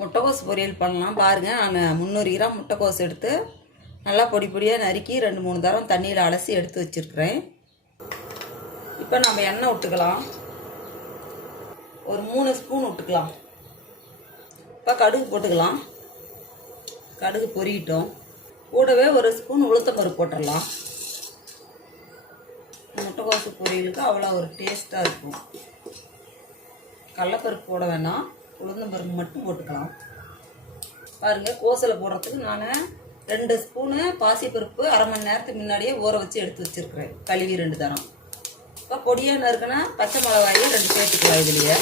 முட்டைக்கோஸ் பொரியல் பண்ணலாம். பாருங்கள் நான் முந்நூறு கிராம் முட்டைக்கோஸ் எடுத்து நல்லா பொடி பொடியாக நறுக்கி ரெண்டு மூணு தரம் தண்ணியில் அலசி எடுத்து வச்சுருக்கிறேன். இப்போ நம்ம எண்ணெய் விட்டுக்கலாம் ஒரு மூணு ஸ்பூன் விட்டுக்கலாம் இப்போ கடுகு போட்டுக்கலாம். கடுகு பொரியட்டும். கூடவே ஒரு ஸ்பூன் உளுத்தம்பருப்பு போட்டுடலாம். முட்டைக்கோசு பொரியலுக்கு அவ்வளோ ஒரு டேஸ்ட்டாக இருக்கும். கடலப்பருப்பு போட வேணாம். உளுந்தம்பருப்பு மட்டும் போட்டுக்கலாம். பாருங்கள் கோசலை போடுறதுக்கு நான் ரெண்டு ஸ்பூனு பாசிப்பருப்பு அரை மணி நேரத்துக்கு முன்னாடியே ஊற வச்சு எடுத்து வச்சுருக்கிறேன். கழுவி ரெண்டு தரம். இப்போ பொடியாக நறுக்குன்னா பச்சை மிளகாயும் ரெண்டு சேர்த்துக்கலாம் இதுலேயே.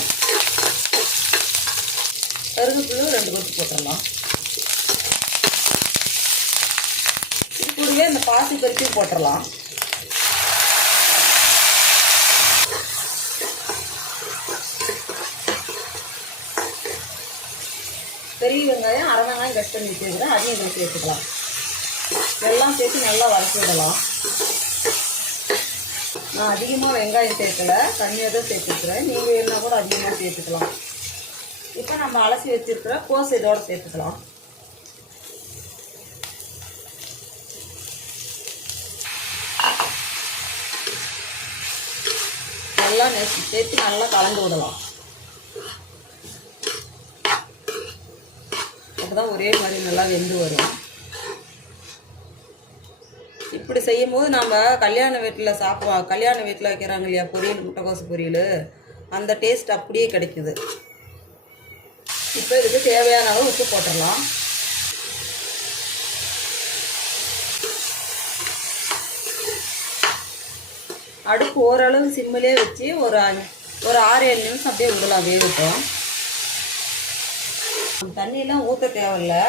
கருவேப்பிலும் ரெண்டு கொத்து போட்டுடலாம். இது கூடவே இந்த பாசிப்பருப்பையும் போட்டுடலாம். பெரிய வெங்காயம் அரை வெங்காயம் கட் பண்ணி வச்சுருக்கிறேன். அதையும் இதில் சேர்த்துக்கலாம். எல்லாம் சேர்த்து நல்லா வதக்கி விடலாம். நான் அதிகமாக வெங்காயம் சேர்க்கலை. கம்மியாக தான் சேர்த்துக்கிறேன் நீங்கள் வேணுன்னா கூட அதிகமாக சேர்த்துக்கலாம். இப்போ நம்ம அலசி வச்சிருக்கிற கோஸ் இதோட சேர்த்துக்கலாம். நல்லா நெசி சேர்த்து நல்லா கலந்து விடலாம். அப்பதான் ஒரே மாதிரி நல்லா வெந்து வரும். இப்படி செய்யும் போது நம்ம கல்யாண வீட்டில் சாப்பிடுவோம் கல்யாண வீட்டில் வைக்கிறாங்க இல்லையா பொரியல் முட்டைக்கோசு பொரியல் அந்த டேஸ்ட் அப்படியே கிடைக்குது. இப்போ இதுக்கு தேவையான அளவு உப்பு போட்டுடலாம். அடுப்பு ஓரளவு சிம்மிலே வச்சு ஒரு அஞ்சு- ஒரு ஆறு ஏழு நிமிஷம் அப்படியே விடலாம் வேகட்டும். தண்ணியெலாம் ஊற்ற தேவையில்லை.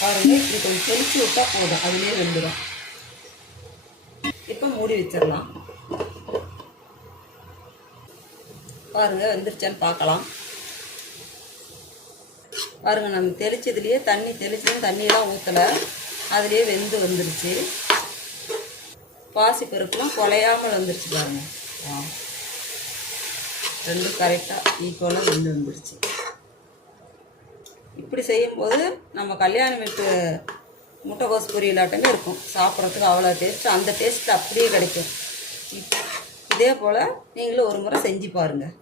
பாருங்க இப்படி கொஞ்சம் தெளிச்சு விட்டால் போதும். அதுலேயே வெந்துடும் இப்போ மூடி வச்சிடலாம். பாருங்க வெந்துருச்சான்னு பார்க்கலாம். பாருங்க நம்ம தெளிச்சதுலேயே தண்ணி தெளிச்சதும் தண்ணியெல்லாம் ஊற்றலை அதுலேயே வெந்து வந்துருச்சு. பாசி பருப்புலாம் குலையாமல் வந்துருச்சு பாருங்க. ஆ ரெண்டும் கரெக்டாக ஈக்குவலாக வெந்து வந்துடுச்சு இப்படி செய்யும்போது நம்ம கல்யாண வீட்டு முட்டைகோஸ் பொரியலாட்டமே இருக்கும். சாப்பிட்றதுக்கு அவ்வளோ டேஸ்ட் அந்த டேஸ்ட் அப்படியே கிடைக்கும். இதே போல் நீங்களும் ஒரு முறை செஞ்சு பாருங்கள்